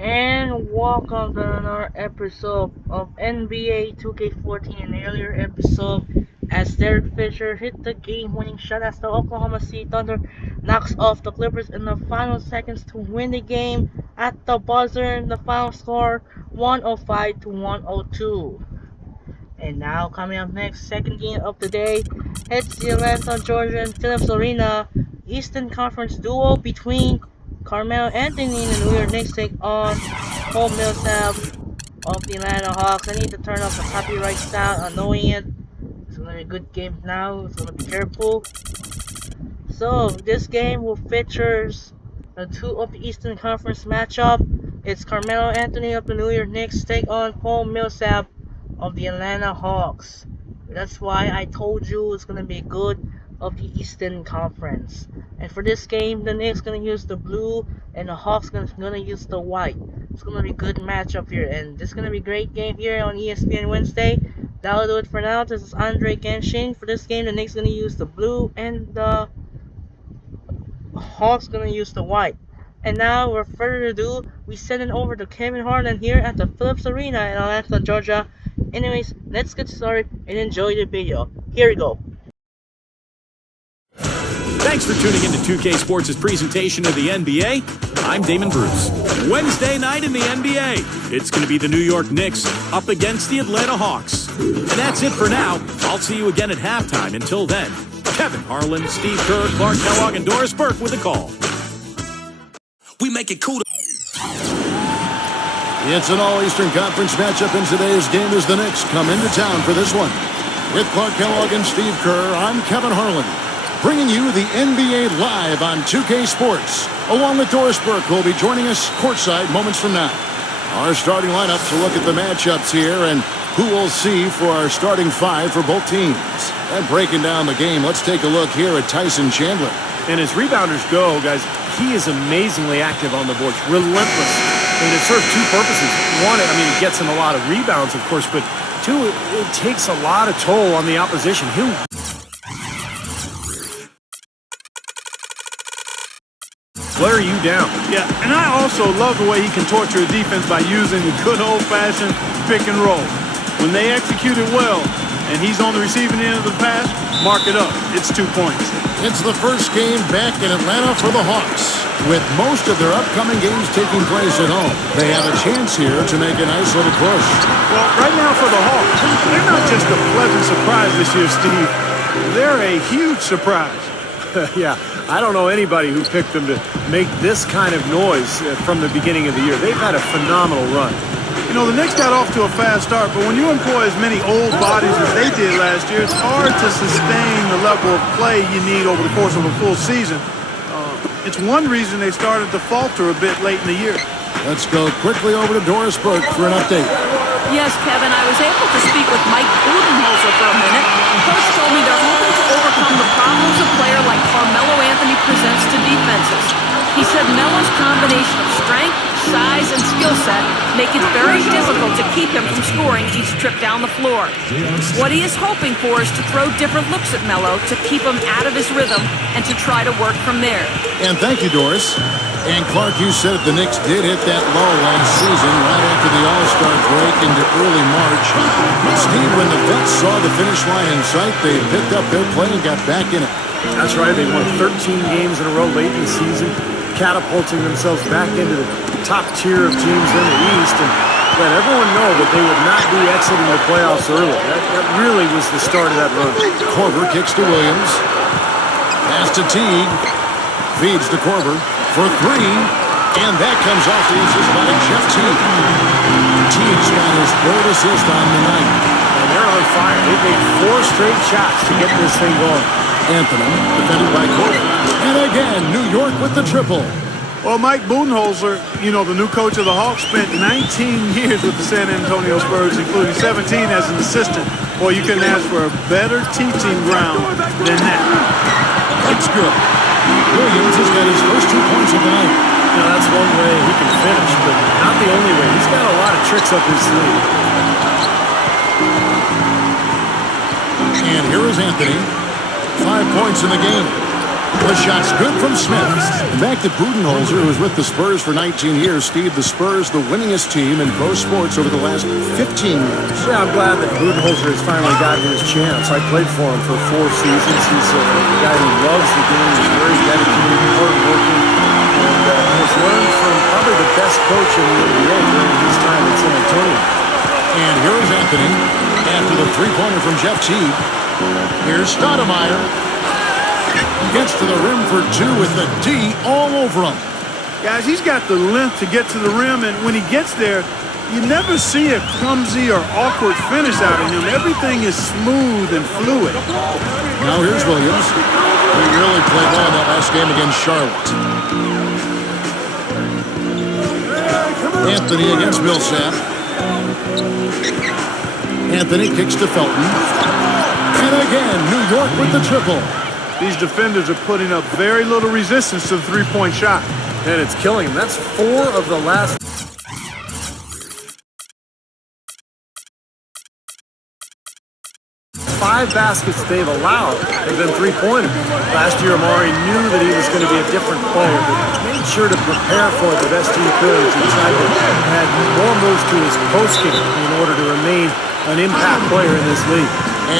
And welcome to another episode of NBA 2K14. An earlier episode, as Derek Fisher hit the game-winning shot as the Oklahoma City Thunder knocks off the Clippers in the final seconds to win the game at the buzzer. The final score 105 to 102. And now coming up next, second game of the day, it's the Atlanta Georgia and Phillips Arena Eastern Conference duo between Carmelo Anthony and the New York Knicks take on Paul Millsap of the Atlanta Hawks. I need to turn off the copyright sound, annoying it. It's gonna be a good game now, it's gonna be careful. So this game will features the two of the Eastern Conference matchup. It's Carmelo Anthony of the New York Knicks take on Paul Millsap of the Atlanta Hawks. That's why I told you it's gonna be good of the Eastern Conference. And for this game, the Knicks gonna use the blue and the Hawks gonna use the white. It's gonna be a good matchup here, and this is gonna be a great game here on ESPN Wednesday. That'll do it for now. This is Andre Genshin. For this game, the Knicks gonna use the blue and the Hawks gonna use the white. And now, without further ado, we send it over to Kevin Harlan here at the Phillips Arena in Atlanta, Georgia. Anyways, let's get started and enjoy the video. Here we go. Thanks for tuning in to 2K Sports' presentation of the NBA. I'm Damon Bruce. Wednesday night in the NBA, it's going to be the New York Knicks up against the Atlanta Hawks. And that's it for now. I'll see you again at halftime. Until then, Kevin Harlan, Steve Kerr, Clark Kellogg, and Doris Burke with a call. We make it cool. It's an all-Eastern Conference matchup in today's game as the Knicks come into town for this one. With Clark Kellogg and Steve Kerr, I'm Kevin Harlan, bringing you the NBA live on 2K Sports, along with Doris Burke, who will be joining us courtside moments from now. Our starting lineup to look at the matchups here and who we'll see for our starting five for both teams. And breaking down the game, let's take a look here at Tyson Chandler. And as rebounders go, guys, he is amazingly active on the boards, relentless. And it serves two purposes. One, he gets in a lot of rebounds, of course, but two, it takes a lot of toll on the opposition. He'll wear you down. Yeah, and I also love the way he can torture a defense by using the good old-fashioned pick and roll. When they execute it well, and he's on the receiving end of the pass, mark it up. It's 2 points. It's the first game back in Atlanta for the Hawks. With most of their upcoming games taking place at home, they have a chance here to make a nice little push. Well, right now for the Hawks, they're not just a pleasant surprise this year, Steve. They're a huge surprise. Yeah, I don't know anybody who picked them to make this kind of noise from the beginning of the year. They've had a phenomenal run. You know, the Knicks got off to a fast start, but when you employ as many old bodies as they did last year, it's hard to sustain the level of play you need over the course of a full season. It's one reason they started to falter a bit late in the year. Let's go quickly over to Doris Burke for an update. Yes, Kevin, I was able to speak with Mike Budenholzer for a minute. Coach told me they're hoping to overcome the problems a player like Carmelo Anthony presents to defenses. He said Melo's combination of strength, size, and skill set make it very difficult to keep him from scoring each trip down the floor. What he is hoping for is to throw different looks at Melo to keep him out of his rhythm and to try to work from there. And thank you, Doris. And Clark, you said the Knicks did hit that low last season right after the All-Star break into early March. Steve, when the Bucks saw the finish line in sight, they picked up their play and got back in it. That's right. They won 13 games in a row late in the season, catapulting themselves back into the top tier of teams in the East, and let everyone know that they would not be exiting the playoffs early. That really was the start of that run. Korver kicks to Williams. Pass to Teague. Feeds to Korver for three. And that comes off the assist by Jeff Teague. Teague's got his third assist on the night. And they're on fire. They've made 4 straight shots to get this thing going. Anthony, defended by Korver. And again, New York with the triple. Well, Mike Budenholzer, you know, the new coach of the Hawks, spent 19 years with the San Antonio Spurs, including 17 as an assistant. Boy, you couldn't ask for a better teaching ground than that. That's good. Williams has got his first 2 points of the night. You know, that's one way he can finish, but not the only way. He's got a lot of tricks up his sleeve. And here is Anthony. 5 points in the game. The shot's good from Smith. And back to Budenholzer, who was with the Spurs for 19 years. Steve, the Spurs, the winningest team in pro sports over the last 15 years. Yeah, I'm glad that Budenholzer has finally gotten his chance. I played for him for 4 seasons. He's a guy who loves the game. He's very dedicated, hardworking, and has learned from probably the best coach in the NBA during his time in San Antonio. And here is Anthony after the three-pointer from Jeff Teague. Here's Stoudemire. Gets to the rim for 2 with the D all over him. Guys, he's got the length to get to the rim, and when he gets there, you never see a clumsy or awkward finish out of him. Everything is smooth and fluid. Now here's Williams. He really played well in that last game against Charlotte. Anthony against Millsap. Anthony kicks to Felton. And again, New York with the triple. These defenders are putting up very little resistance to the three-point shot. And it's killing him. That's 4 of the last 5 baskets they've allowed have been three-pointers. Last year, Amari knew that he was going to be a different player, but made sure to prepare for it the best he could. He tried to add more moves to his post game in order to remain an impact player in this league.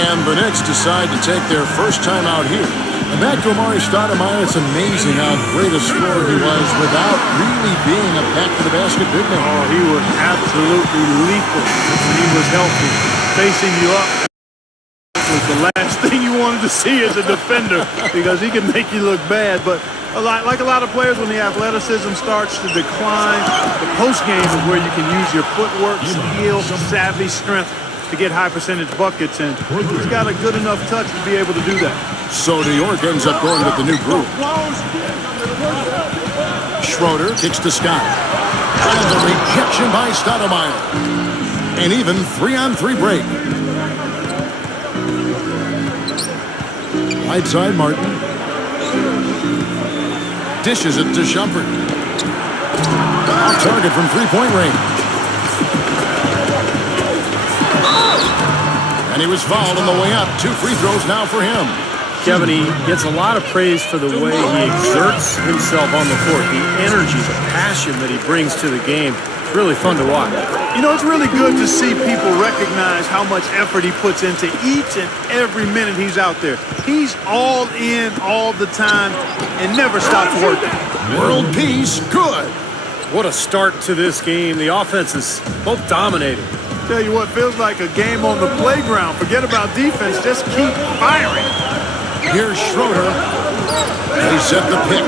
And the Knicks decide to take their first time out here. And back to Amari Stoudemire, it's amazing how great a scorer he was without really being a back-to-the-basket big man. Oh, he was absolutely lethal when he was healthy. Facing you up was the last thing you wanted to see as a defender because he can make you look bad. But like a lot of players, when the athleticism starts to decline, the post game is where you can use your footwork, skill, savvy, strength to get high percentage buckets, and he's got a good enough touch to be able to do that. So New York ends up going with the new group. Schroeder kicks to Scott. And the rejection by Stoudemire. An even 3-on-3 break. Right side, Martin. Dishes it to Shumpert. Off target from three-point range. And he was fouled on the way up. 2 free throws now for him. Kevin, he gets a lot of praise for the way he exerts himself on the court, the energy, the passion that he brings to the game. It's really fun to watch. You know, it's really good to see people recognize how much effort he puts into each and every minute he's out there. He's all in all the time and never stops working. World peace, good. What a start to this game. The offense is both dominating. Tell you what, feels like a game on the playground. Forget about defense, just keep firing. Here's Schroeder. They set the pick.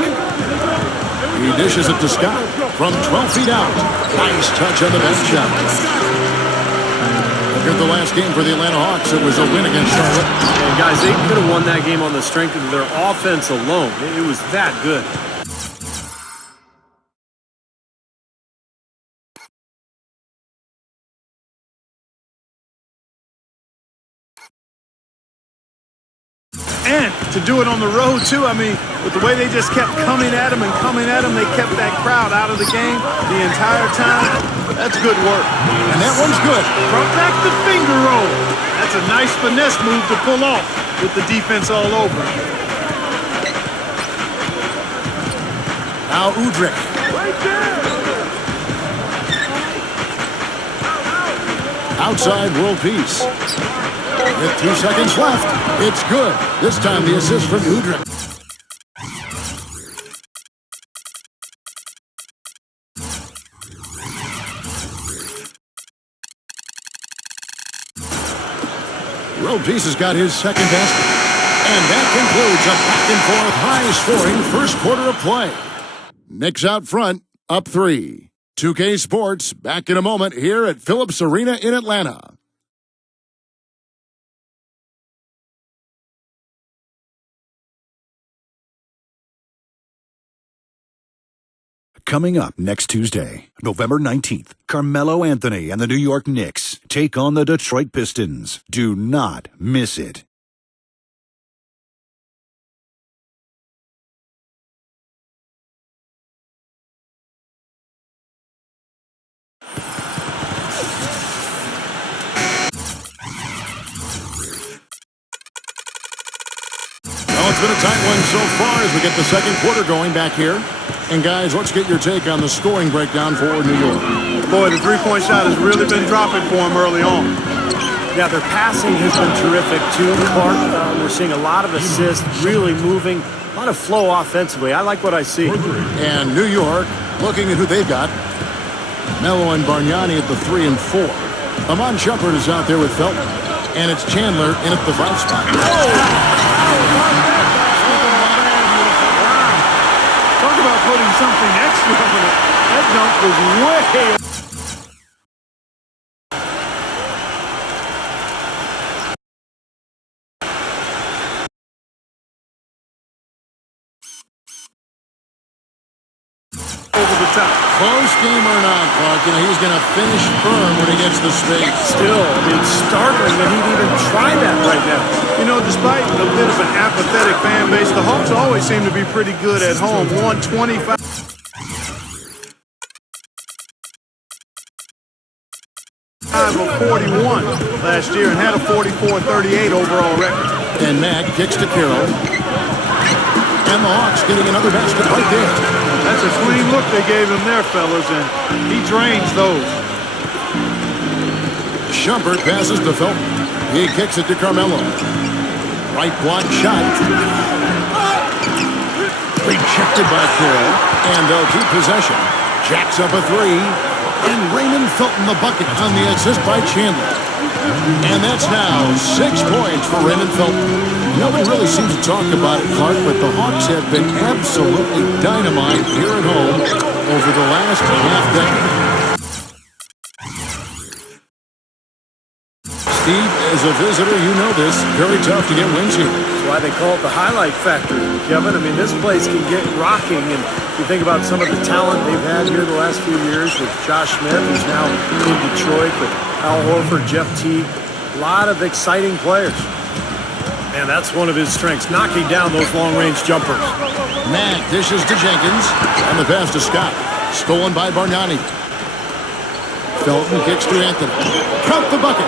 He dishes it to Scott from 12 feet out. Nice touch on the bench shot. Look at the last game for the Atlanta Hawks. It was a win against Charlotte. And guys, they could have won that game on the strength of their offense alone. It was that good. And to do it on the road, too, I mean, with the way they just kept coming at him, they kept that crowd out of the game the entire time. That's good work. And that one's good. Front back the finger roll. That's a nice finesse move to pull off with the defense all over. Now Udrih. Right there. Outside world peace. With 2 seconds left, it's good. This time the assist from Udrih. World Peace has got his second basket. And that concludes a back-and-forth, high-scoring first quarter of play. Knicks out front, up 3. 2K Sports back in a moment here at Phillips Arena in Atlanta. Coming up next Tuesday, November 19th, Carmelo Anthony and the New York Knicks take on the Detroit Pistons. Do not miss it. it's been a tight one so far as we get the second quarter going back here. And guys, let's get your take on the scoring breakdown for New York. Boy, the three-point shot has really been dropping for him early on. Yeah, their passing has been terrific, too, Clark. We're seeing a lot of assists, really moving, a lot of flow offensively. I like what I see. And New York, looking at who they've got. Melo and Bargnani at the 3 and 4. Amon Shumpert is out there with Felton. And it's Chandler in at the 5 spot. Talk about putting something extra on it. That dunk was way... over the top. Close game or not, Clark, he's going to finish firm when he gets the space. Still, I mean, it's startling that he'd even try that right now. You know, despite a bit of an apathetic fan base, the Hawks always seem to be pretty good at home. 125 of 41 last year and had a 44-38 overall record. And Mack kicks to Carroll. And the Hawks getting another basket right there. That's a clean look they gave him there, fellas, and he drains those. Shumpert passes to Felton. He kicks it to Carmelo. Right block shot. Rejected by Carroll. And they'll keep possession. Jacks up a 3. And Raymond Felton the bucket on the assist by Chandler. And that's now 6 points for Raymond Felton. Nobody really seems to talk about it, Clark, but the Hawks have been absolutely dynamite here at home over the last half-decade. Steve, as a visitor, you know this. Very tough to get wins here. That's why they call it the highlight factor, Kevin. I mean, this place can get rocking, and you think about some of the talent they've had here the last few years with Josh Smith, who's now in Detroit, with Al Horford, Jeff Teague, a lot of exciting players. And that's one of his strengths, knocking down those long-range jumpers. Mack dishes to Jenkins, and the pass to Scott. Stolen by Bargnani. Felton kicks to Anthony. Count the bucket.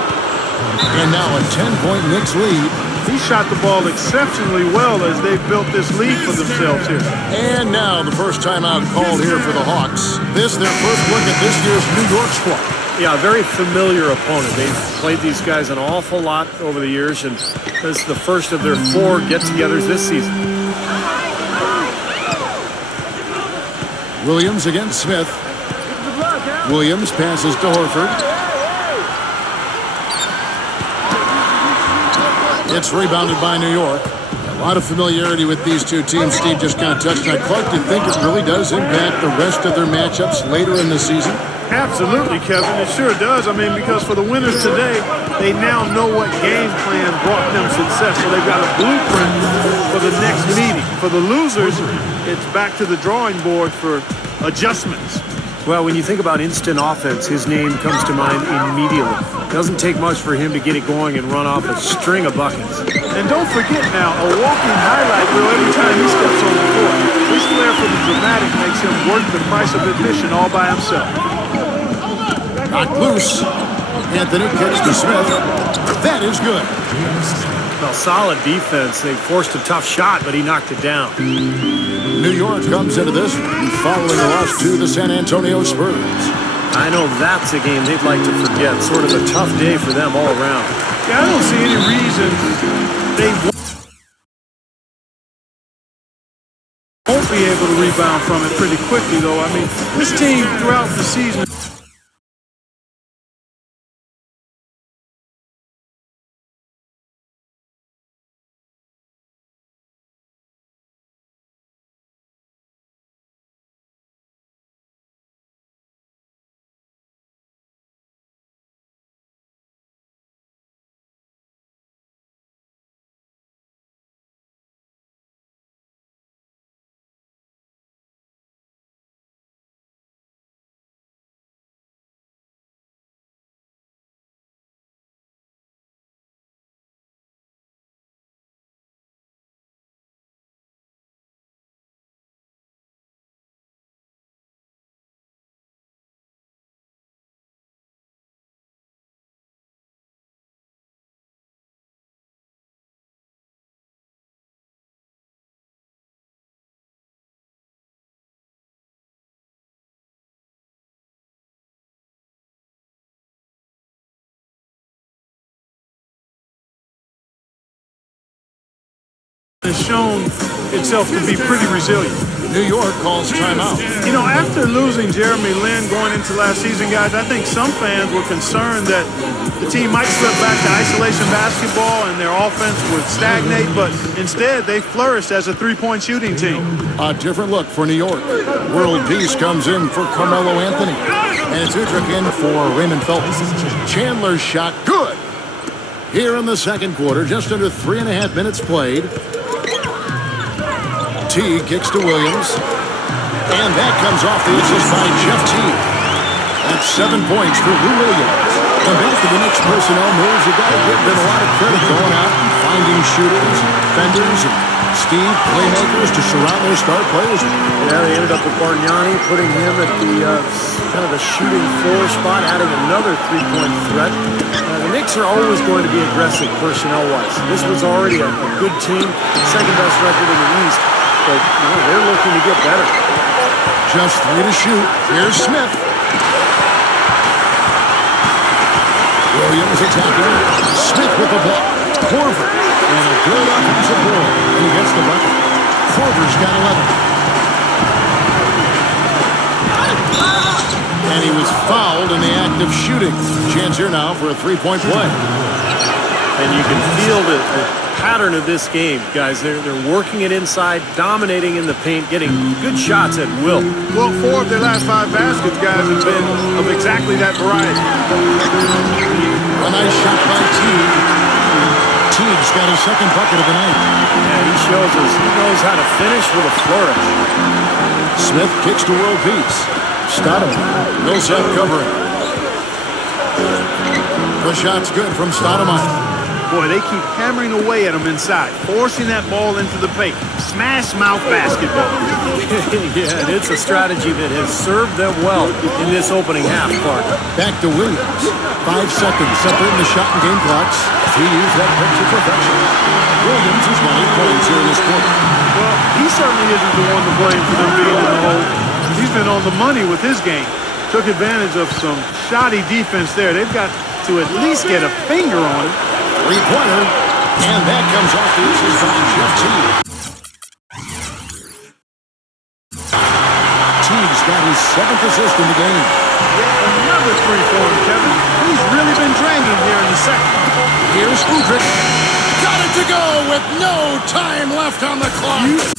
And now a 10-point Knicks lead. He shot the ball exceptionally well as they built this lead for themselves here. And now the first timeout called here for the Hawks. This their first look at this year's New York squad. Yeah, a very familiar opponent. They've played these guys an awful lot over the years, and this is the first of their 4 get-togethers this season. Williams against Smith. Williams passes to Horford. It's rebounded by New York. A lot of familiarity with these two teams. Steve just kind of touched on. Clark, do you think it really does impact the rest of their matchups later in the season? Absolutely, Kevin. It sure does. I mean, because for the winners today, they now know what game plan brought them success. So they've got a blueprint for the next meeting. For the losers, it's back to the drawing board for adjustments. Well, when you think about instant offense, his name comes to mind immediately. Doesn't take much for him to get it going and run off a string of buckets. And don't forget now, a walking highlight reel every time he steps on the court. His flair for the dramatic makes him worth the price of admission all by himself. Knocked loose. Anthony kicks to Smith. That is good. Well, solid defense. They forced a tough shot, but he knocked it down. New York comes into this one following a loss to the San Antonio Spurs. I know that's a game they'd like to forget. Sort of a tough day for them all around. Yeah, I don't see any reason they won't be able to rebound from it pretty quickly, though. I mean, this team throughout the season has shown itself to be pretty resilient. New York calls timeout. You know, after losing Jeremy Lin going into last season, guys, I think some fans were concerned that the team might slip back to isolation basketball and their offense would stagnate, but instead they flourished as a three-point shooting team. A different look for New York. World Peace comes in for Carmelo Anthony. And it's Udrich in for Raymond Felton. Chandler's shot, good. Here in the second quarter, just under 3.5 minutes played. Teague kicks to Williams. And that comes off the assist by Jeff Teague. That's 7 points for Lou Williams. And back to the Knicks personnel moves. You've got to give them a lot of credit going out and finding shooters, defenders, and Steve playmakers to surround their star players. Yeah, they ended up with Bargnani, putting him at the kind of the shooting floor spot, adding another three-point threat. The Knicks are always going to be aggressive personnel-wise. This was already a good team, second-best record in the East, but they're looking to get better. Just 3 to shoot. Here's Smith. Williams attacking. Smith with the block. Korver. And a good offensive ball. And he gets the bucket. Korver's got 11. And he was fouled in the act of shooting. Chance here now for a three-point play. And you can feel the pattern of this game, guys. They're working it inside, dominating in the paint, getting good shots at will. Well, 4 of their last 5 baskets, guys, have been of exactly that variety. A nice shot by Teague. Teague's got his second bucket of the night. Yeah, he shows us he knows how to finish with a flourish. Smith kicks to World Peace. Stoudemire. Millsap covering. The shot's good from Stoudemire. Boy, they keep hammering away at him inside, forcing that ball into the paint. Smash mouth basketball. Yeah, and it's a strategy that has served them well in this opening half, Clark. Back to Williams. 5 seconds separating the shot and game clocks. He used that picture perfection. Williams has got 8 points here in this quarter. Well, he certainly isn't the one to blame for them being in the hole. He's been on the money with his game. Took advantage of some shoddy defense there. They've got to at least get a finger on it. Three-pointer, and that comes off the assist by Jeff Teague. Teague's got his 7th assist in the game. Yeah, another 3 for him, Kevin. He's really been draining here in the second. Here's Udrich. Got it to go with no time left on the clock.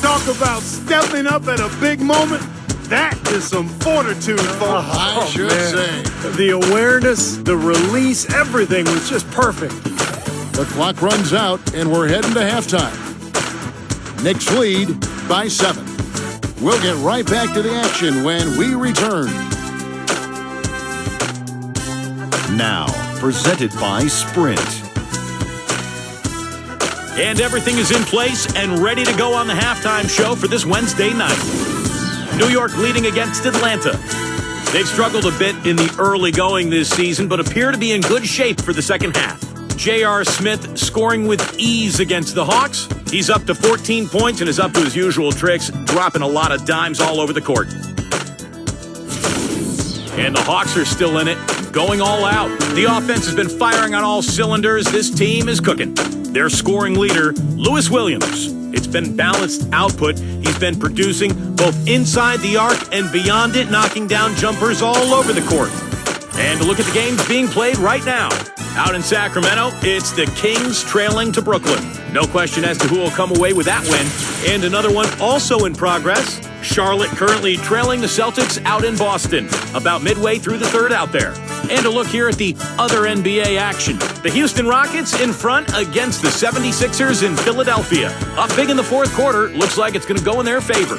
Talk about stepping up at a big moment. That is some fortitude, folks. I should say. The awareness, the release, everything was just perfect. The clock runs out, and we're heading to halftime. Knicks lead by 7. We'll get right back to the action when we return. Now, presented by Sprint. And everything is in place and ready to go on the halftime show for this Wednesday night. New York leading against Atlanta. They've struggled a bit in the early going this season, but appear to be in good shape for the second half. J.R. Smith scoring with ease against the Hawks. He's up to 14 points and is up to his usual tricks, dropping a lot of dimes all over the court. And the Hawks are still in it, going all out. The offense has been firing on all cylinders. This team is cooking. Their scoring leader, Lewis Williams. It's been balanced output. He's been producing both inside the arc and beyond it, knocking down jumpers all over the court. And to look at the games being played right now. Out in Sacramento, it's the Kings trailing to Brooklyn. No question as to who will come away with that win. And another one also in progress. Charlotte currently trailing the Celtics out in Boston, about midway through the third out there. And a look here at the other NBA action. The Houston Rockets in front against the 76ers in Philadelphia. Up big in the fourth quarter, looks like it's going to go in their favor.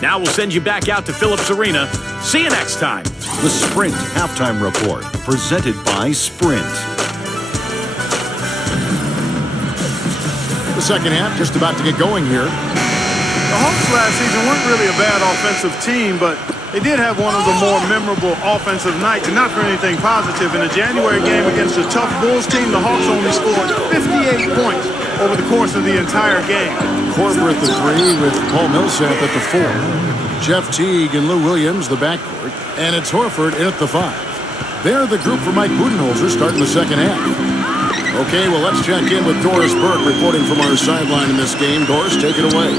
Now we'll send you back out to Phillips Arena. See you next time. The Sprint Halftime Report, presented by Sprint. The second half just about to get going here. The Hawks last season weren't really a bad offensive team, but They did have one of the more memorable offensive nights, and not for anything positive. In a January game against a tough Bulls team, the Hawks only scored 58 points over the course of the entire game. Korver at the 3 with Paul Millsap at the 4. Jeff Teague and Lou Williams, the backcourt. And it's Horford in at the 5. They're the group for Mike Budenholzer starting the second half. Okay, well, let's check in with Doris Burke reporting from our sideline in this game. Doris, take it away.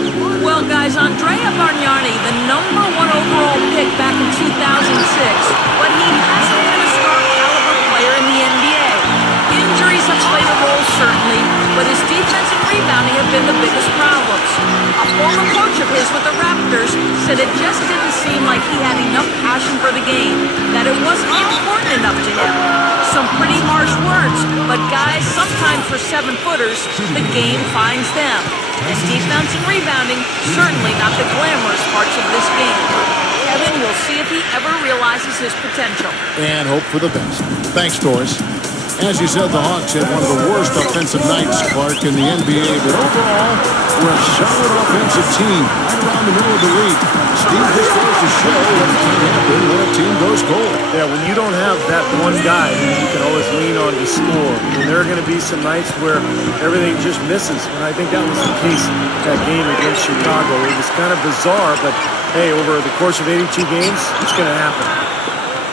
Well, guys, Andrea Bargnani, the #1 overall pick back in 2006, but he hasn't been a star-caliber player in the NBA. Injuries have played a role, certainly, but his defense and rebounding have been the biggest problems. A former coach of his with the Raptors said it just didn't seem like he had enough passion for the game, that it wasn't important enough to him. Some pretty harsh words, but guys, sometimes for 7-footers, the game finds them. His defense and rebounding, certainly not the glamorous parts of this game. Kevin, we'll see if he ever realizes his potential. And hope for the best. Thanks, Doris. As you said, the Hawks had one of the worst offensive nights, Clark, in the NBA, but overall, we're a solid offensive team right around the middle of the league. Steve just goes to show what can happen when a team goes cold. Yeah, when you don't have that one guy who you can always lean on to score, and there are going to be some nights where everything just misses. And I think that was the case that game against Chicago. It was kind of bizarre, but hey, over the course of 82 games, it's going to happen.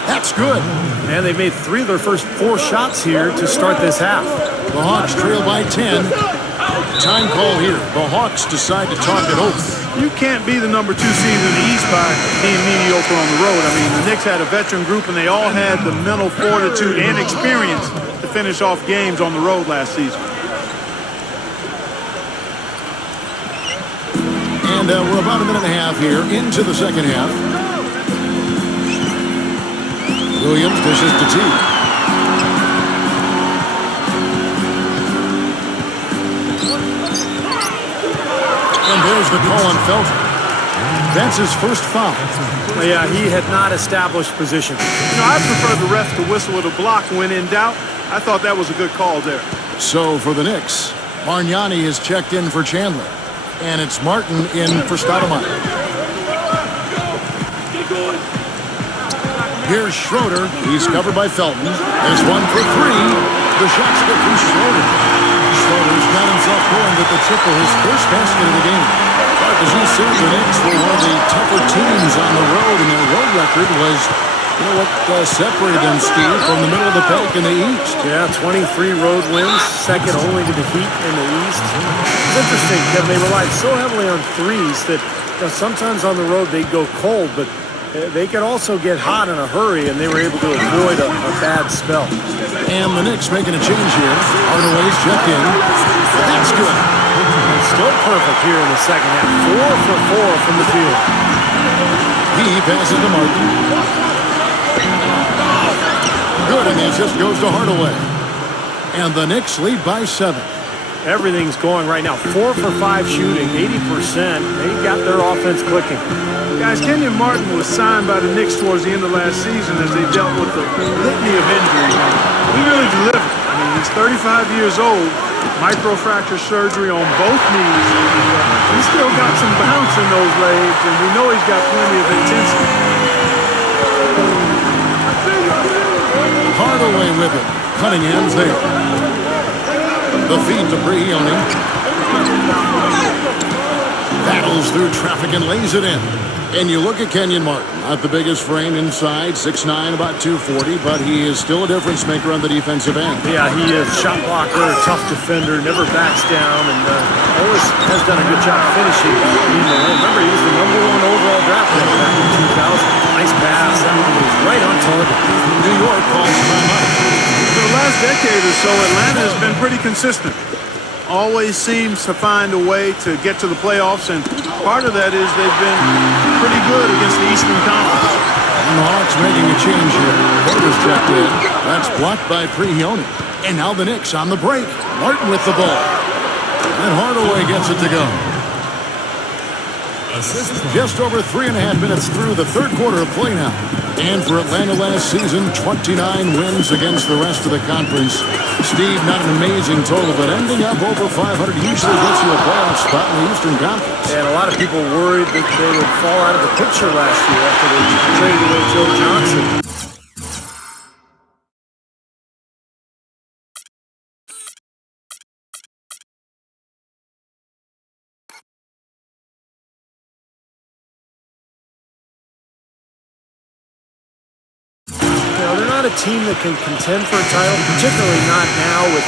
That's good. And they made 3 of their first 4 shots here to start this half. The Hawks trail by 10. Time call here. The Hawks decide to talk it over. You can't be the #2 seed in the East by being mediocre on the road. I mean, the Knicks had a veteran group, and they all had the mental fortitude and experience to finish off games on the road last season. And we're about a minute and a half here into the second half. Williams dishes to T. And there's the call on Felton. That's his first foul. Well, yeah, he had not established position. You know, I prefer the ref to whistle with a block when in doubt. I thought that was a good call there. So for the Knicks, Bargnani is checked in for Chandler. And it's Martin in for Stoudemire. Here's Schroeder. He's covered by Felton. There's 1 for 3. The shot's good from Schroeder. Schroeder's got himself going with the triple, his first basket of the game. But as you said, the Knicks were one of the tougher teams on the road, and their road record was, you know what separated them, Steve, from the middle of the pack in the East. Yeah, 23 road wins, second only to the Heat in the East. It's interesting, Kevin, they relied so heavily on threes that sometimes on the road they'd go cold, but they could also get hot in a hurry, and they were able to avoid a bad spell. And the Knicks making a change here. Hardaway's checked in. That's good. Still perfect here in the second half. 4 for 4 from the field. He passes to Martin. Good, and the assist goes to Hardaway. And the Knicks lead by 7. Everything's going right now. 4 for 5 shooting, 80%. They got their offense clicking. Guys, Kenyon Martin was signed by the Knicks towards the end of last season as they dealt with the litany of injuries. He really delivered. I mean, he's 35 years old, microfracture surgery on both knees. He's still got some bounce in those legs, and we know he's got plenty of intensity. Hardaway with it. Cunningham's there. The feed to Brioni. Battles through traffic and lays it in. And you look at Kenyon Martin, not the biggest frame inside, 6'9", about 240, but he is still a difference maker on the defensive end. Yeah, he is shot blocker, tough defender, never backs down, and always has done a good job finishing. Remember, he was the #1 overall draft pick back in 2000. Nice pass, that one was right on target. New York calls timeout. For the last decade or so, Atlanta has been pretty consistent. Always seems to find a way to get to the playoffs, and part of that is they've been pretty good against the Eastern Conference. And the Hawks making a change here. Porter's checked in. That's blocked by Brioni. And now the Knicks on the break. Martin with the ball. And Hardaway gets it to go. Just over 3.5 minutes through the third quarter of play now. And for Atlanta last season, 29 wins against the rest of the conference. Steve, not an amazing total, but ending up over 500 usually gets you a playoff spot in the Eastern Conference. And a lot of people worried that they would fall out of the picture last year after they traded away Joe Johnson. They're not a team that can contend for a title, particularly not now with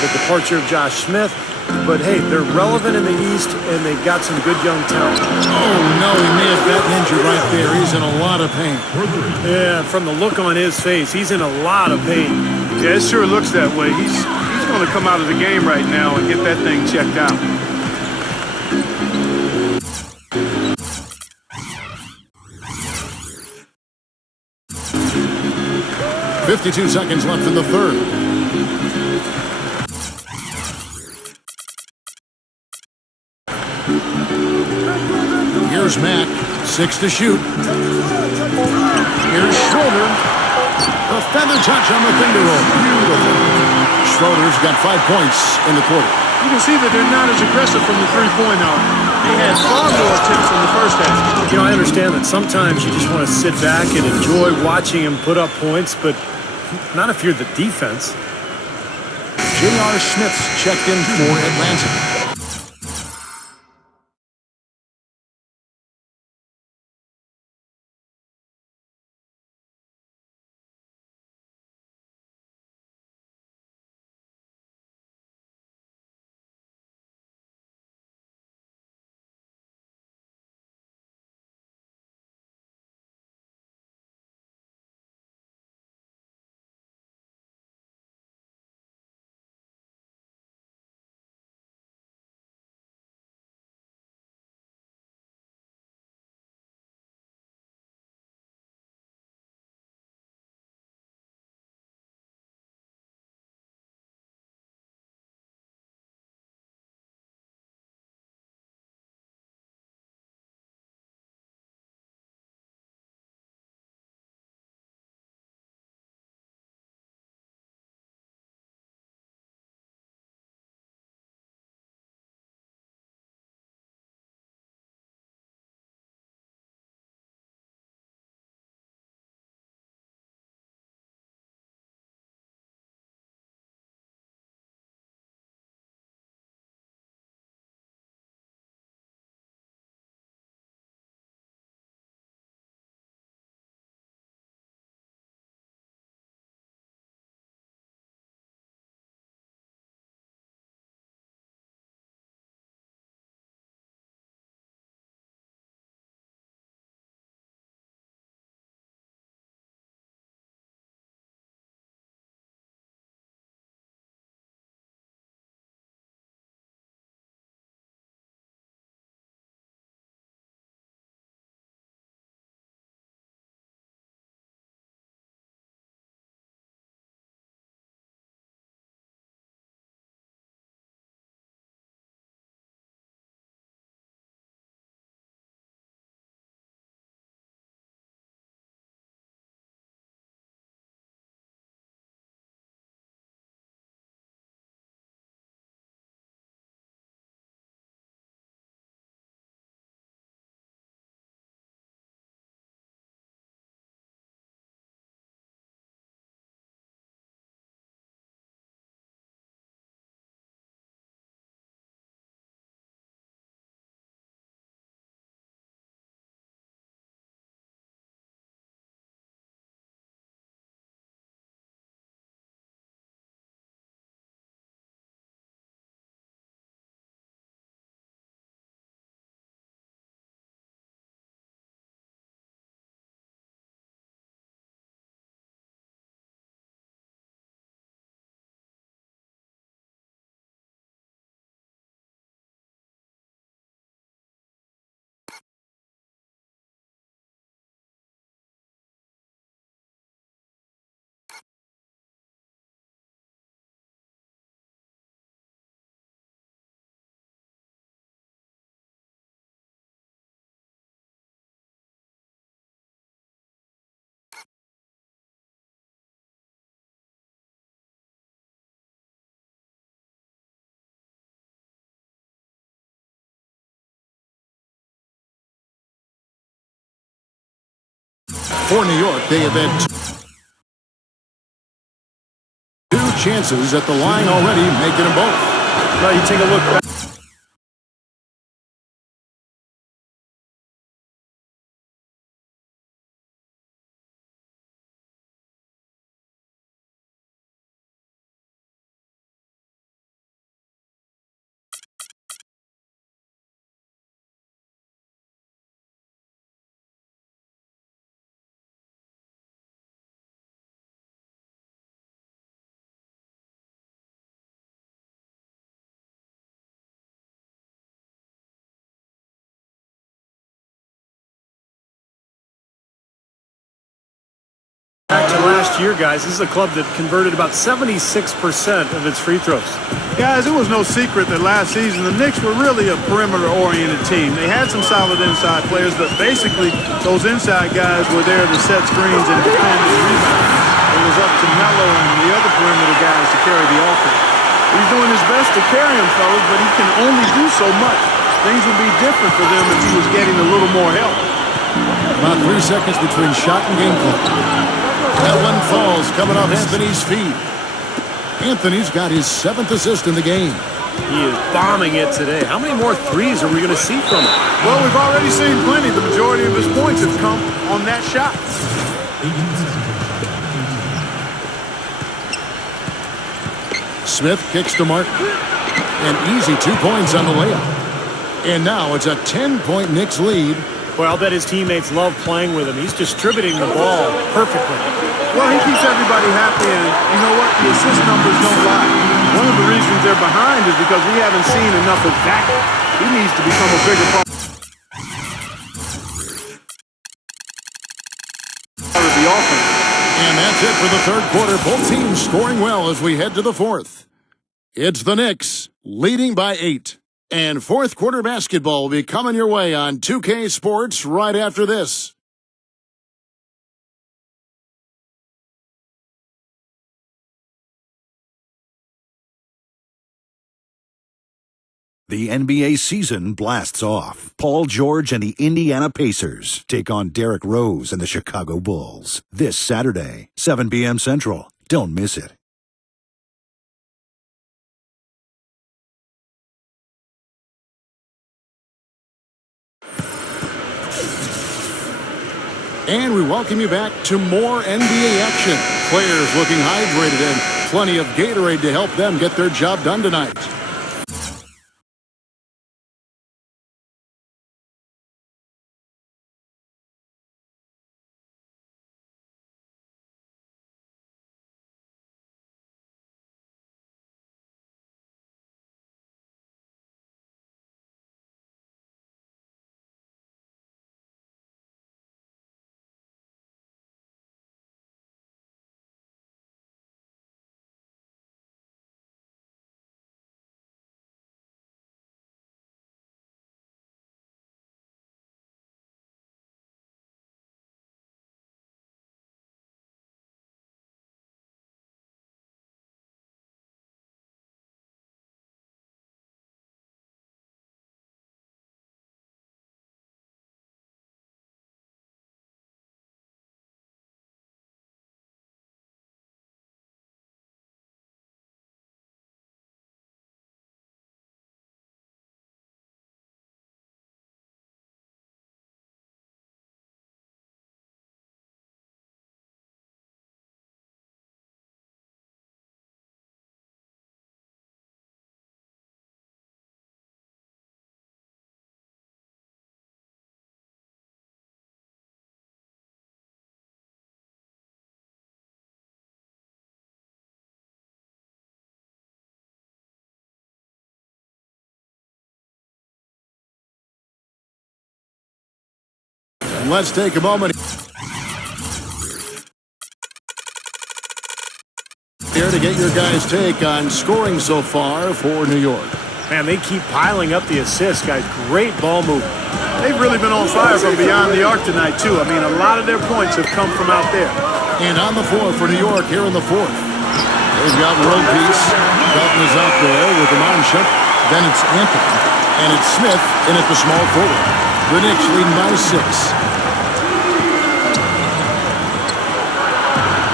the departure of Josh Smith. But hey, they're relevant in the East, and they've got some good young talent. Oh, no, he may have gotten injured right there. He's in a lot of pain. Yeah, from the look on his face, he's in a lot of pain. Yeah, it sure looks that way. He's going to come out of the game right now and get that thing checked out. .52 seconds left in the third. Here's Mack, 6 to shoot. Here's Schroeder. A feather touch on the finger roll. Beautiful. Schroeder's got 5 points in the quarter. You can see that they're not as aggressive from the three-point arc. They had far more attempts in the first half. You know, I understand that sometimes you just want to sit back and enjoy watching him put up points, but not if you're the defense. J.R. Smith's checked in for Atlanta. For New York, they have had two chances at the line already, making them both. Well, you take a look back. Back to last year, guys, this is a club that converted about 76% of its free throws. Guys, it was no secret that last season the Knicks were really a perimeter-oriented team. They had some solid inside players, but basically those inside guys were there to set screens and defend and rebound. It was up to Melo and the other perimeter guys to carry the offense. He's doing his best to carry him, fellas, but he can only do so much. Things would be different for them if he was getting a little more help. About 3 seconds between shot and game clock. That one falls coming off Anthony's feet. Anthony's got his 7th assist in the game. He is bombing it today. How many more threes are we going to see from him? Well, we've already seen plenty. The majority of his points have come on that shot. Smith kicks to Martin. An easy 2 points on the layup. And now it's a 10-point Knicks lead. Well, I'll bet his teammates love playing with him. He's distributing the ball perfectly. Well, he keeps everybody happy, and you know what? The assist numbers don't lie. One of the reasons they're behind is because we haven't seen enough of that. He needs to become a bigger part of the offense. And that's it for the third quarter. Both teams scoring well as we head to the fourth. It's the Knicks leading by 8. And fourth quarter basketball will be coming your way on 2K Sports right after this. The NBA season blasts off. Paul George and the Indiana Pacers take on Derrick Rose and the Chicago Bulls this Saturday, 7 p.m. Central. Don't miss it. And we welcome you back to more NBA action. Players looking hydrated and plenty of Gatorade to help them get their job done tonight. Let's take a moment here to get your guys' take on scoring so far for New York. Man, they keep piling up the assists, guys. Great ball movement. They've really been on fire from beyond the arc tonight, too. I mean, a lot of their points have come from out there. And on the floor for New York here in the fourth. They've got world peace. Dalton is out there with the Monship. Then it's Anthony. And it's Smith in at the small forward. The Knicks leading by 6.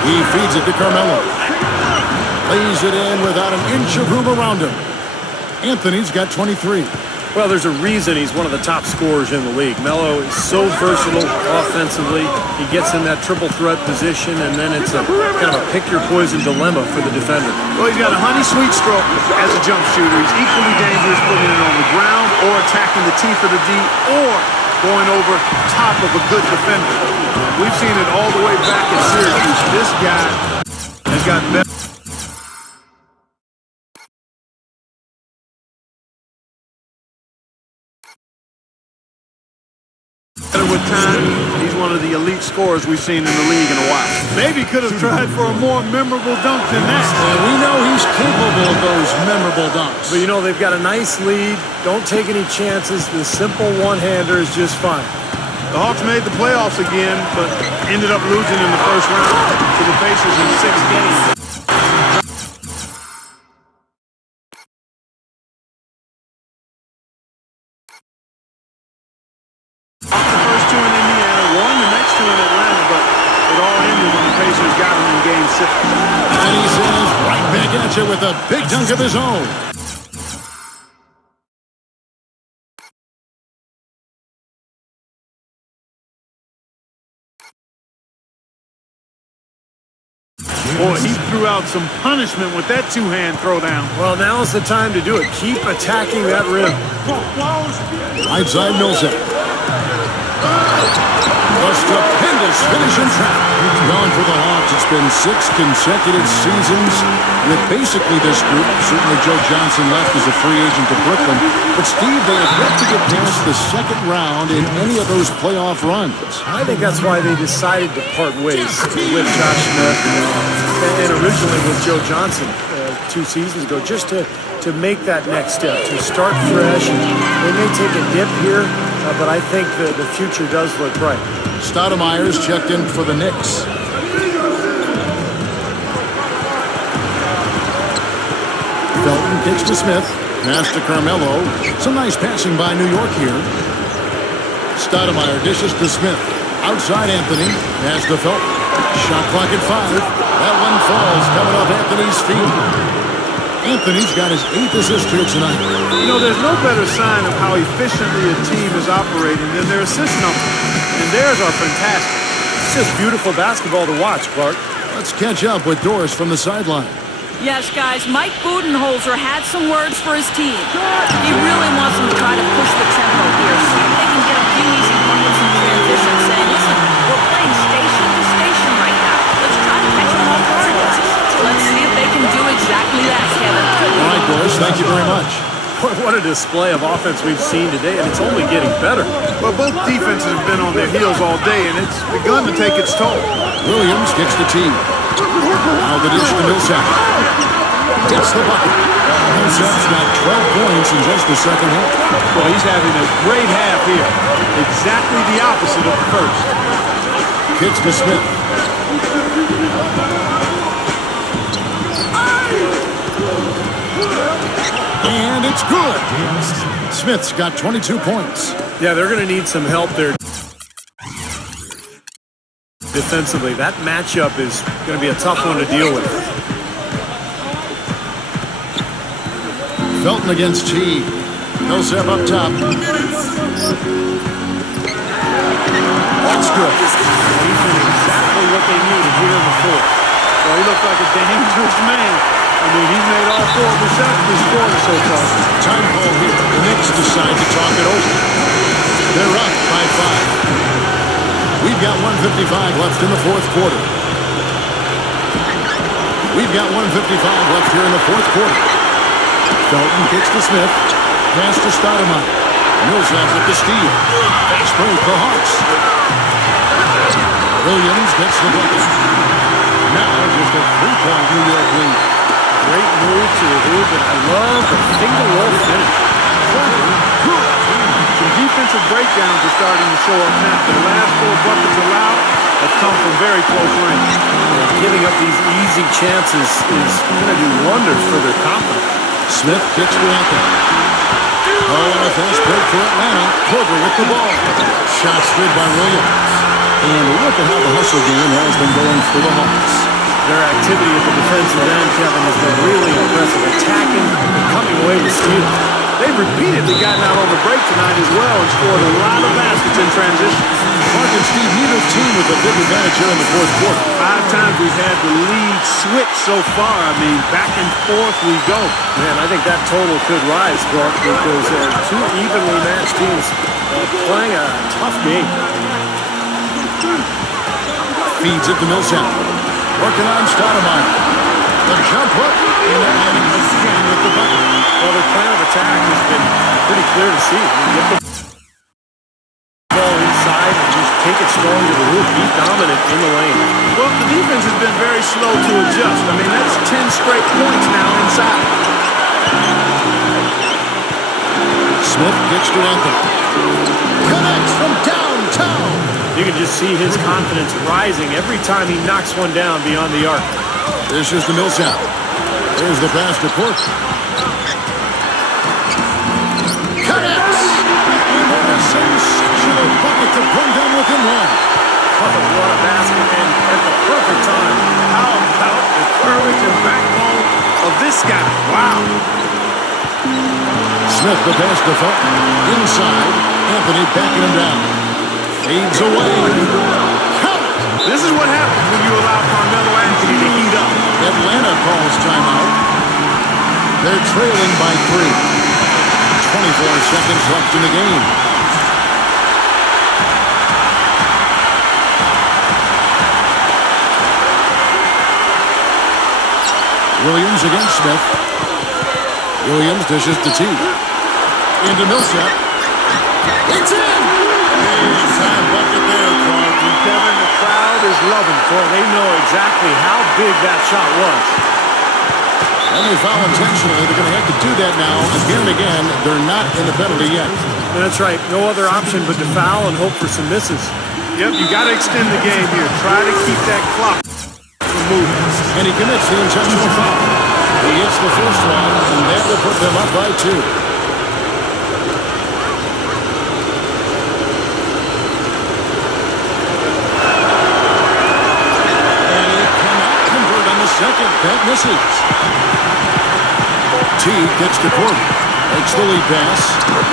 He feeds it to Carmelo. Lays it in without an inch of room around him. Anthony's got 23. Well, there's a reason he's one of the top scorers in the league. Melo is so versatile offensively. He gets in that triple threat position, and then it's a kind of a pick-your-poison dilemma for the defender. Well, he's got a honey-sweet stroke as a jump shooter. He's equally dangerous putting it on the ground or attacking the teeth of the D or going over top of a good defender. We've seen it all the way back in Syracuse. This guy has gotten better. With time, he's one of the elite scorers we've seen in the league in a while. Maybe could have tried for a more memorable dunk than that. And we know he's capable of those memorable dunks. But, you know, they've got a nice lead. Don't take any chances. The simple one-hander is just fine. The Hawks made the playoffs again, but ended up losing in the first round to the Pacers in 6 games. The first two in Indiana, won the next two in Atlanta, but it all ended when the Pacers got them in Game 6. And he says right back at you with a big dunk of his own. Boy, he threw out some punishment with that two-hand throwdown. Well, now's the time to do it. Keep attacking that rim. Right side Millsap. A stupendous finish and trap. Gone for the Hawks. It's been 6 consecutive seasons with basically this group. Certainly Joe Johnson left as a free agent to Brooklyn. But, Steve, they have yet to get past the second round in any of those playoff runs. I think that's why they decided to part ways with Josh Smith and originally with Joe Johnson 2 seasons ago, just to make that next step, to start fresh. And they may take a dip here, but I think the future does look bright. Stoudemire's checked in for the Knicks. Felton kicks to Smith. Pass to Carmelo. Some nice passing by New York here. Stoudemire dishes to Smith. Outside Anthony. Pass to Felton. Shot clock at 5. That one falls coming off Anthony's feet. Anthony's got his 8th assist here tonight. You know, there's no better sign of how efficiently a team is operating than their assist numbers. And theirs are fantastic. It's just beautiful basketball to watch, Clark. Let's catch up with Doris from the sideline. Yes, guys, Mike Budenholzer had some words for his team. He really wants them to try to push the tempo here, see if they can get a few easy buckets in transition, saying, listen, we're playing station to station right now. Let's try to catch them off guard, guys. Let's see if they can do exactly that, Kevin. All right, Doris, thank you very much. What a display of offense we've seen today, and it's only getting better. Well, both defenses have been on their heels all day, and it's begun to take its toll. Williams kicks the tee. Now the dish to Millsap. Gets the bucket. Millsap's got 12 points in just the second half. Well, he's having a great half here. Exactly the opposite of the first. Kicks to Smith. And it's good. Smith's got 22 points. Yeah, they're going to need some help there defensively. That matchup is going to be a tough one to deal with. Felton against T. Millsap up top. That's good. He's doing exactly what they needed here in the fourth. Well, he looked like a dangerous man. I mean, he's made all 4 receptions scoring so far. Time call here. The Knicks decide to talk it over. They're up by 5. We've got 1:55 left in the fourth quarter. We've got 1:55 left here in the fourth quarter. Felton kicks to Smith. Pass to Stoudemire. Millsap with the steal. Fast break for Hawks. Williams gets the bucket. Now just a 3-point New York lead. Great move to the hoop, and I love the finger roll finish. Some defensive breakdowns are starting to show up now. The last 4 buckets allowed have come from very close range. Giving up these easy chances is going to do wonders for their confidence. Smith kicks to Anthony. Oh, and a fast break for Atlanta. Porter with the ball. Shot slid by Williams. And look at how the hustle game has been going for the Hawks. Their activity at the defensive end, Kevin, has been really impressive. Attacking and coming away with steals. They've repeatedly gotten out on the break tonight as well and scored a lot of baskets in transition. Mark and Steve, neither team with a big advantage here in the fourth quarter. 5 times we've had the lead switch so far. I mean, back and forth we go. Man, I think that total could rise, Clark, because two evenly matched teams playing a tough game. Feeds it to Millsap. Working on Stoudemire. The jump hook. And again with the bucket. Well, their plan of attack has been pretty clear to see. You get the ball inside and just take it strong to the hoop. Be dominant in the lane. Well, the defense has been very slow to adjust. I mean, that's 10 straight points now inside. Smith gets to Anthony. Connects from downtown. You can just see his confidence rising every time he knocks one down beyond the arc. This is the Millsap. There's the pass to Court. Connects! And a sensational bucket to bring them within one. Oh, what a basket, and at the perfect time. How about the courage and backbone of this guy? Wow. Smith the pass to Felton. Inside. Anthony backing him down. Fades away. Count it! This is what happens when you allow Carmelo Anthony to heat up. Atlanta calls timeout. They're trailing by 3. 24 seconds left in the game. Williams against Smith. Williams dishes to T. Into Millsap. It's in! Big-time bucket there, Clark. And Kevin, the crowd is loving for it. They know exactly how big that shot was. And they foul intentionally. They're going to have to do that now again and again. They're not in the penalty yet. That's right. No other option but to foul and hope for some misses. Yep, you got to extend the game here. Try to keep that clock from moving. And he commits the intentional foul. He hits the first one, and that will put them up by 2. Second, that misses. Teague gets to Court. Makes the lead pass.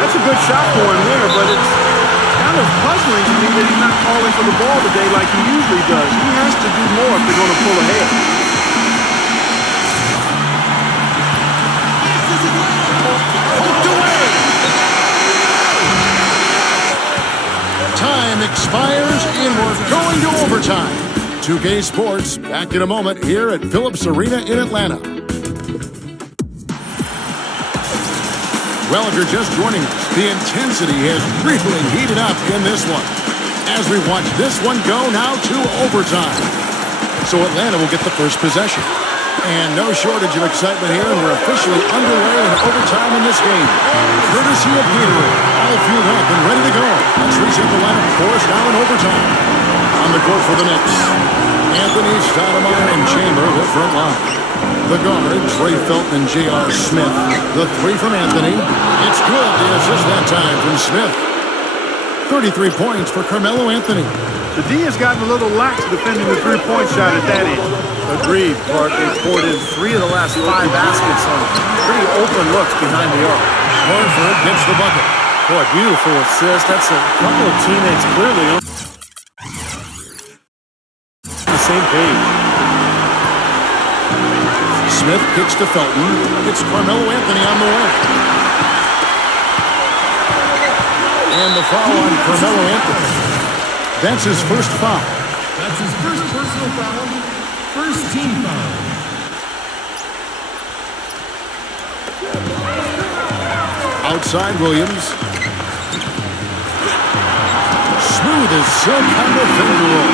That's a good shot for him there, but it's kind of puzzling to me that he's not calling for the ball today like he usually does. He has to do more if they're going to pull ahead. Poked away. Time expires, and we're going to overtime. 2K Sports, back in a moment here at Phillips Arena in Atlanta. Well, if you're just joining us, the intensity has really heated up in this one. As we watch this one go now to overtime. So Atlanta will get the first possession. And no shortage of excitement here, and we're officially underway in overtime in this game. Courtesy of Gatorade, all fueled up and ready to go. Let's reset the lineup for us now in overtime. On the court for the Knicks, Anthony, Stoudemire, and Chamber, the front line. The guards, Ray Felton and J.R. Smith. The 3 from Anthony. It's good, the assist that time from Smith. 33 points for Carmelo Anthony. The D has gotten a little lax defending the three-point shot at that end. Agreed, Clark. They poured in 3 of the last 5 baskets on pretty open looks behind the arc. Horford gets the bucket. Boy, beautiful assist. That's a couple of teammates clearly on the same page. Smith kicks to Felton. It's Carmelo Anthony on the way. And the foul on Carmelo Anthony. That's his first foul. That's his first personal foul. First team foul. Outside Williams. Smooth as silk on the finger roll.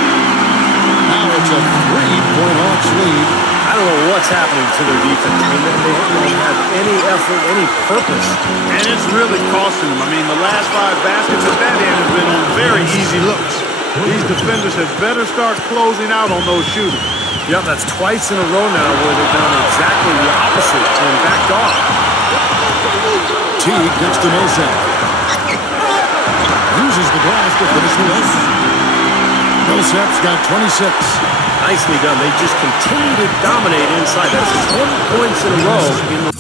Now it's a 3-point Hawks lead. I don't know what's happening to their defense. I mean, they don't have any effort, any purpose. And it's really costing them. I mean, the last 5 baskets at that end have been on very easy looks. These defenders had better start closing out on those shooters. Yep, that's twice in a row now where they've done exactly the opposite and backed off. Teague gets to Millsap. Uses the glass to finish the race. Millsap's got 26. Nicely done. They just continue to dominate inside. That's 20 points in a row in the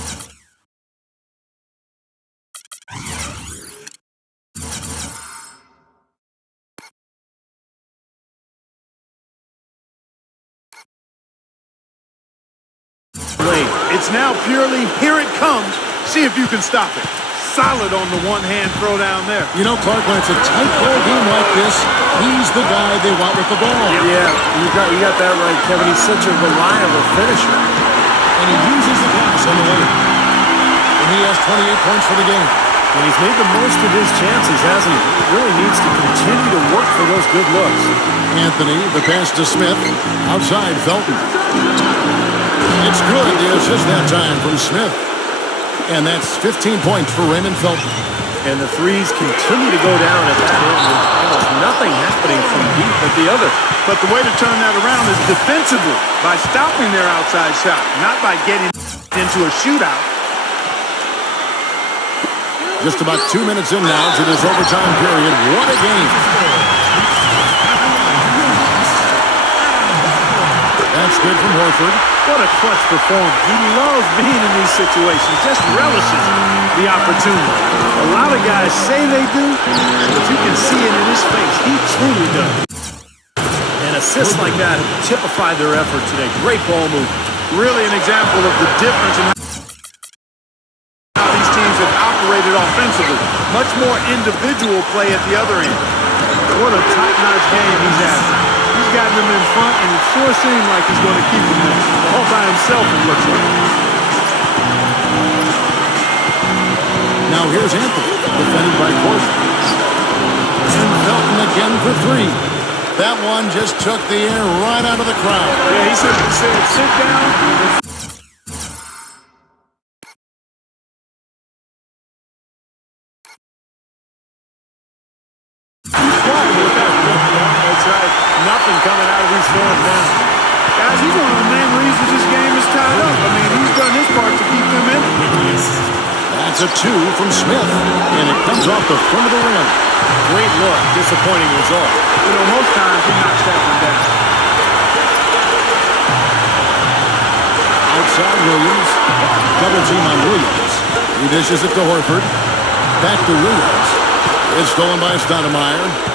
lane. It's now purely here it comes. See if you can stop it. Solid on the one-hand throw down there. You know, Clark, when it's a tight ball game like this, he's the guy they want with the ball. Yeah, you got that right, Kevin. He's such a reliable finisher. And he uses the pass on the way. And he has 28 points for the game. And he's made the most of his chances, hasn't he? He really needs to continue to work for those good looks. Anthony, the pass to Smith. Outside, Felton. It's good. The assist that time from Smith. And that's 15 points for Raymond Felton. And the threes continue to go down at that end. There's almost nothing happening from deep at the other. But the way to turn that around is defensively, by stopping their outside shot, not by getting into a shootout. Just about 2 minutes in now to this overtime period. What a game. That's good from Horford. What a clutch performance. He loves being in these situations, just relishes the opportunity. A lot of guys say they do, but you can see it in his face. He truly does. And assists like that typified their effort today. Great ball move. Really an example of the difference in how these teams have operated offensively. Much more individual play at the other end. What a top-notch game he's having. He's gotten them in front, and it sure seems like he's going to keep them there. All by himself, it looks like. Now here's Anthony, defended by Horford. And Felton again for three. That one just took the air right out of the crowd. Yeah, he simply said, sit down. That's right. Nothing coming out of these fans now. Guys, he's one of the main reasons this game is tied up. I mean, he's done his part to keep them in. That's a two from Smith, and it comes off the front of the rim. Great look. Disappointing result. You know, most times he knocks that one down. Outside Williams. Double team on Williams. He dishes it to Horford. Back to Williams. It's stolen by Stoudemire.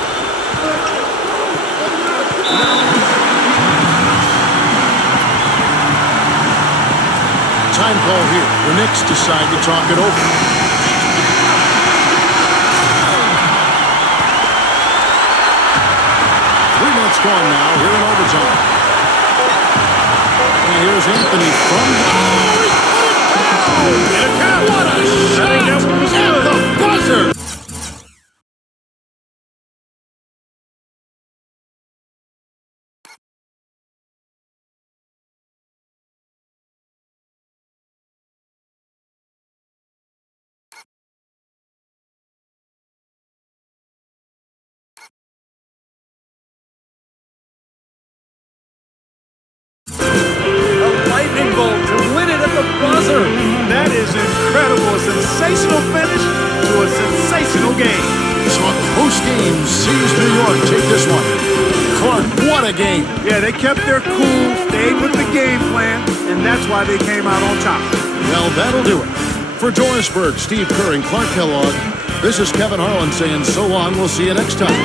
Time call here. The Knicks decide to talk it over. 3 minutes gone now here in overtime. And here's Anthony from what a shot! At the buzzer! Lightning bolt to win it at the buzzer. That is incredible. A sensational finish to a sensational game. So a close game sees New York take this one. Clark, what a game. Yeah, they kept their cool, stayed with the game plan, and that's why they came out on top. Well, that'll do it. For Doris Burke, Steve Kerr, and Clark Kellogg, this is Kevin Harlan saying so long. We'll see you next time.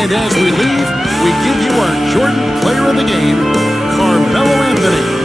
And as we leave, we give you our Jordan Player of the Game, Carmelo Anthony.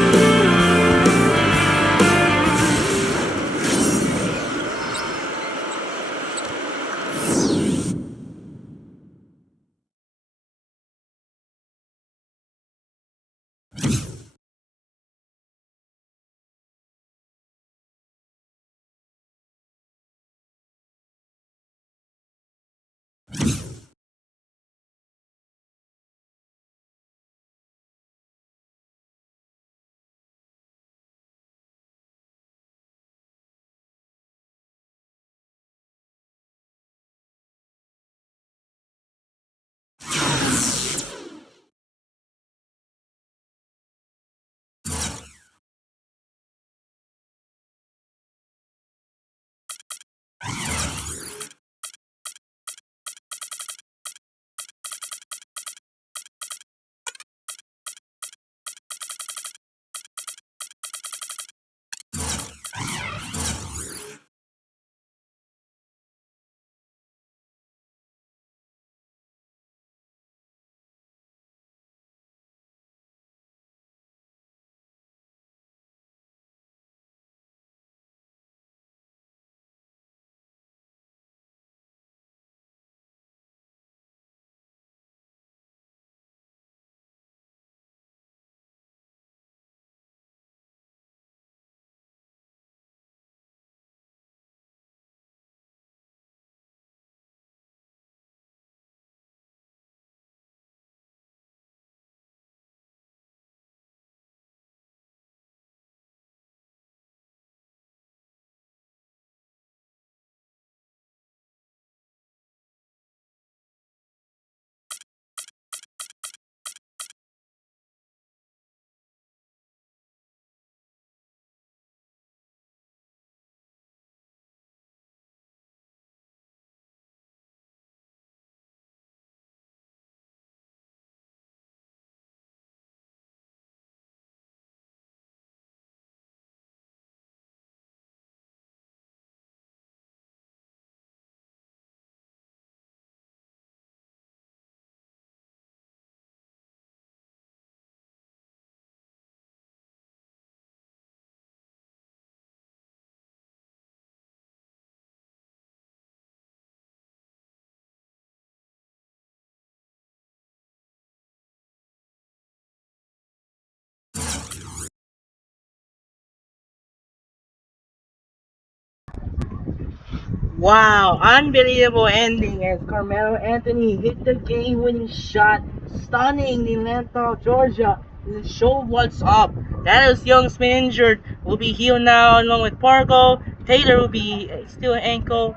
Wow, unbelievable ending as Carmelo Anthony hit the game-winning shot, stunning the Atlanta, Georgia. To show what's up. Thaddeus Young's been injured, will be healed now along with Pargo. Taylor will be still ankle.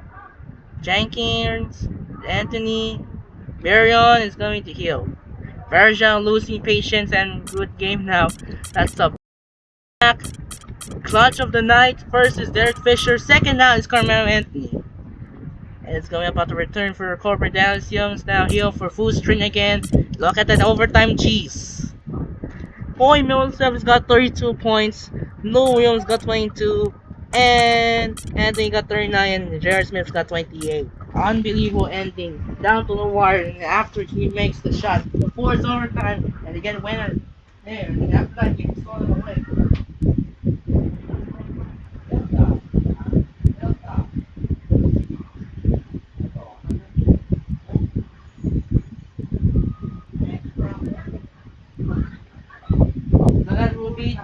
Jenkins, Anthony, Marion is going to heal. Verjan losing patience and good game now. That's a back. Clutch of the night. First is Derek Fisher. Second now is Carmelo Anthony. And it's going about to return for corporate Dallas Young's now heal for full string again. Look at that overtime cheese. Boy Millsap's got 32 points. Lou Williams got 22. And Anthony got 39. And Jared Smith got 28. Unbelievable ending. Down to the wire. And after he makes the shot, the fourth overtime. And they get a winner there. And after that, he gets thrown away. So that will be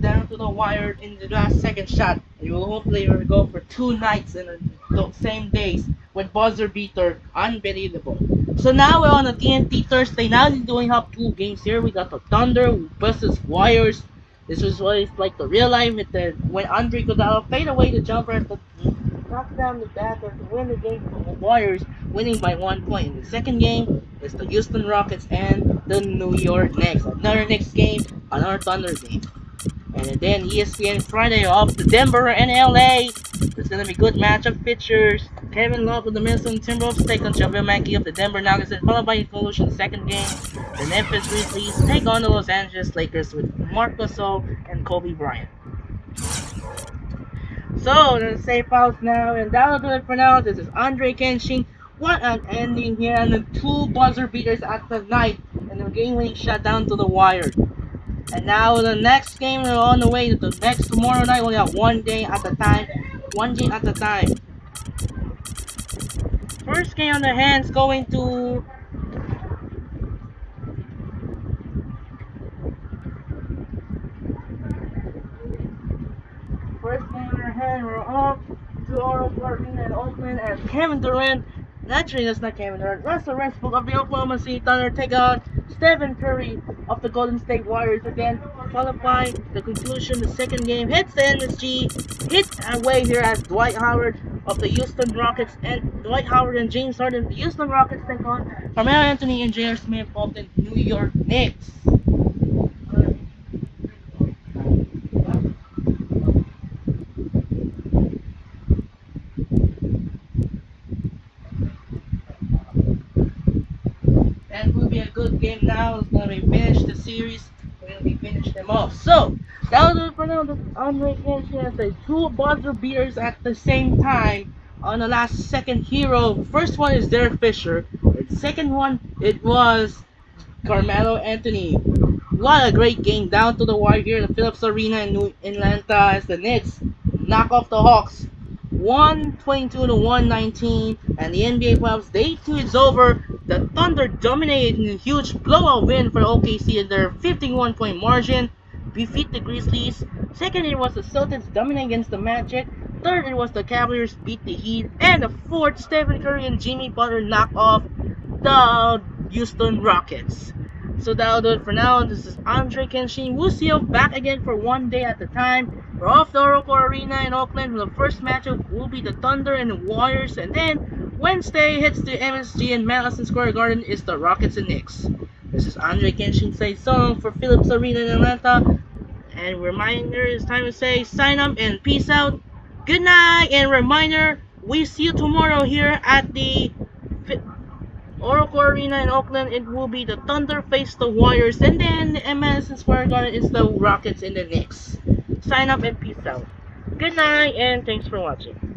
down to the wire in the last second shot. You will hopefully go for 2 nights in the same days with buzzer beater. Unbelievable. So now we're on a TNT Thursday. Now they're doing up 2 games here. We got the Thunder versus Warriors. This was what it's like the real life with the when Andre Iguodala fade away the jumper at the knock down the backer to win the game for the Warriors, winning by 1 point. In the second game, it's the Houston Rockets and the New York Knicks. Another Knicks game, another Thunder game. And then ESPN Friday off to Denver and LA. There's gonna be good matchup pictures. Kevin Love with the Minnesota Timberwolves take on JaVale McGee of the Denver Nuggets, followed by Evolution second game. The Memphis Grizzlies take on the Los Angeles Lakers with Marc Gasol and Kobe Bryant. So, the safe house now, and that'll do it for now. This is Andre Kenshin. What an ending here, and the 2 buzzer beaters at the night, and the game-winning shot down to the wire. And now the next game, we're on the way to the next tomorrow night. We have 1 day at a time. 1 game at a time. First game on the hands going to first game in our hand. We're off to Oracle Arena in Oakland as Kevin Durant. Naturally, that's not Kevin Durant. Russell Westbrook of the Oklahoma City Thunder take on Stephen Curry of the Golden State Warriors again, followed by the conclusion. The second game hits the MSG, hit away here as Dwight Howard of the Houston Rockets and Dwight Howard and James Harden. The Houston Rockets take on Carmelo Anthony and J.R. Smith of the New York Knicks. That will be a good game now. It's going to be finished the series. We're going to be finished them off. So, that was it for now. The Andre Kenshin has a 2 buzzer beaters at the same time on the last second hero. First one is Derek Fisher. The second one, it was Carmelo Anthony. What a great game down to the wire here in the Phillips Arena in Atlanta as the Knicks knock off the Hawks 122 to 119, and the NBA playoffs day 2 is over. The Thunder dominated in a huge blowout win for OKC in their 51-point margin, defeat the Grizzlies. Second, it was the Celtics dominating against the Magic. Third, it was the Cavaliers beat the Heat, and the fourth, Stephen Curry and Jimmy Butler knock off the Houston Rockets. So that'll do it for now. This is Andre Kenshin. We'll see you back again for 1 day at a time. We're off the Oracle Arena in Oakland. The first matchup will be the Thunder and the Warriors. And then Wednesday hits the MSG in Madison Square Garden is the Rockets and Knicks. This is Andre Kenshin say so for Phillips Arena in Atlanta. And reminder, it's time to say sign up and peace out. Good night. And reminder, we see you tomorrow here at the Oracle Arena in Oakland. It will be the Thunder face the Warriors, and then the Madison Square Garden is the Rockets and the Knicks. Sign up and peace out. Good night, and thanks for watching.